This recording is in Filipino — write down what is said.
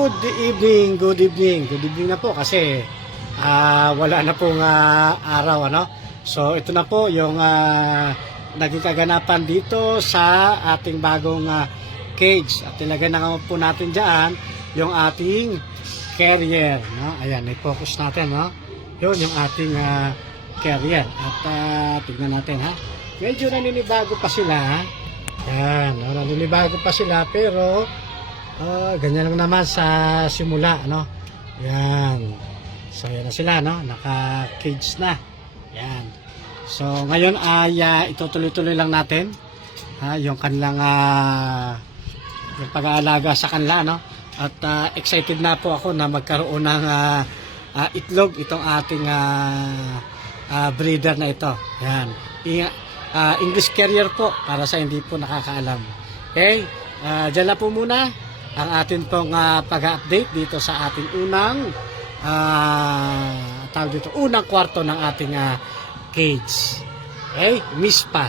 Good evening, good evening. Good evening na po kasi wala na pong araw, ano? So ito na po yung naging kaganapan dito sa ating bagong cage. At ilagay na po natin dyan yung ating carrier, no? Ayan, i-focus natin, no? Yun yung ating carrier. At tignan natin, ha? Medyo naninibago pa sila, ha? Yan, naninibago pa sila pero ganyan lang naman sa simula, ano? Yan. So, yan na sila, no? Naka-cage na. Yan. So, ngayon ay itutuloy-tuloy lang natin yung kanilang yung pag-aalaga sa kanila, no? At excited na po ako na magkaroon ng itlog itong ating breeder na ito. Yan. English carrier po para sa hindi po nakakaalam. Okay? Diyan na po muna ang atin pong pag-update dito sa ating unang unang kwarto ng ating cage. Okay? Miss pa.